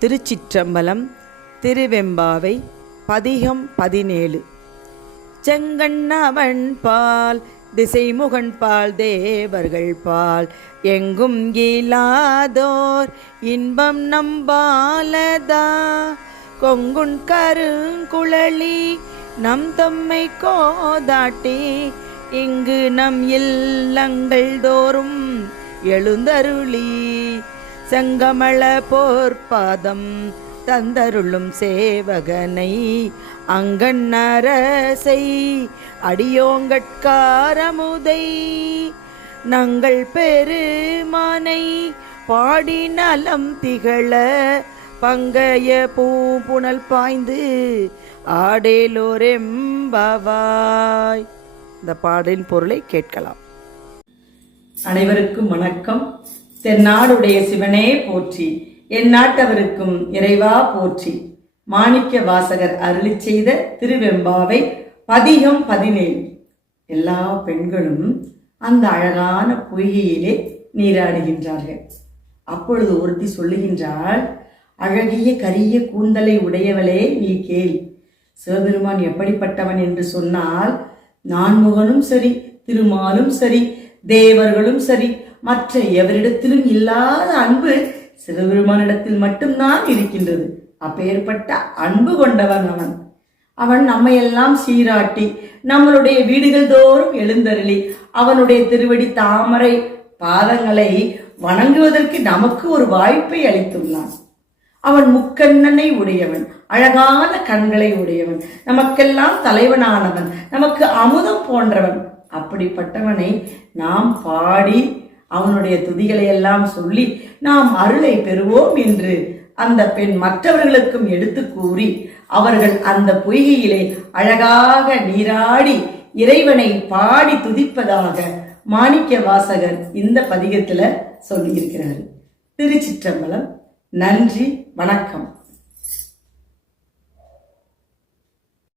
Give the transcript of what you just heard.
திருச்சிற்றம்பலம் திருவெம்பாவை பதிகம் பதினேழு. செங்கண்ணவன் பால் திசைமுகன் பால் தேவர்கள் பால் எங்கும் இல்லாதோர் இன்பம் நம்பாலதா? கொங்குண் கருங்குழலி நம் தம்மை கோதாட்டி இங்கு நம் இல்லங்கள் தோறும் எழுந்தருளி செங்கமள போர்ப்பாதம் தந்தருளும் சேவகனை அங்கண்ணரசை அடியோங்கட்காரமுதை நங்கள் பெருமானை பாடி நலம் திகழ பங்கைய பூப்புணல் பாய்ந்து ஆடேலோரெம்பவாய். இந்த பாடலின் பொருளை கேட்கலாம். அனைவருக்கும் வணக்கம். தென்னாடுடைய சிவனே போற்றி. என் நாட்டவருக்கும் இறைவா போற்றி. மாணிக்க வாசகர் அருளி செய்த திருவெம்பாவை பதிகம் பதினேழு. எல்லா பெண்களும் அந்த அழகான பொய்கையிலே நீராடுகின்றார்கள். அப்பொழுது ஒருத்தி சொல்லுகின்றாள் அழகிய கரிய கூந்தலை உடையவளே நீ கேள். சிவபெருமான் எப்படிப்பட்டவன் என்று சொன்னால் நான்முகனும் சரி திருமாலும் சரி தேவர்களும் சரி மற்ற எவரிடத்திலும் இல்லாத அன்பு சிவபெருமானிடத்தில் மட்டும்தான் இருக்கின்றது. அப்பேற்பட்ட அன்பு கொண்டவன் அவன். அவன் நம்மையெல்லாம் சீராட்டி நம்மளுடைய வீடுகள் தோறும் எழுந்தருளி அவனுடைய திருவடி தாமரை பாதங்களை வணங்குவதற்கு நமக்கு ஒரு வாய்ப்பை அளித்துள்ளான். அவன் முக்கண்ணனை உடையவன் அழகான கண்களை உடையவன் நமக்கெல்லாம் தலைவனானவன் நமக்கு அமுதம் போன்றவன். அப்படிப்பட்டவனை நாம் பாடி அவனுடைய துதிகளை எல்லாம் சொல்லி நாம் அருளை பெறுவோம் என்று அந்த பெண் மற்றவர்களுக்கும் எடுத்து கூறி அவர்கள் அந்த பொய்கையிலே அழகாக நீராடி இறைவனை பாடி துதிப்பதாக மாணிக்க வாசகர் இந்த பதிகத்துல சொல்லியிருக்கிறார். திருச்சிற்றம்பலம் நன்றி வணக்கம்.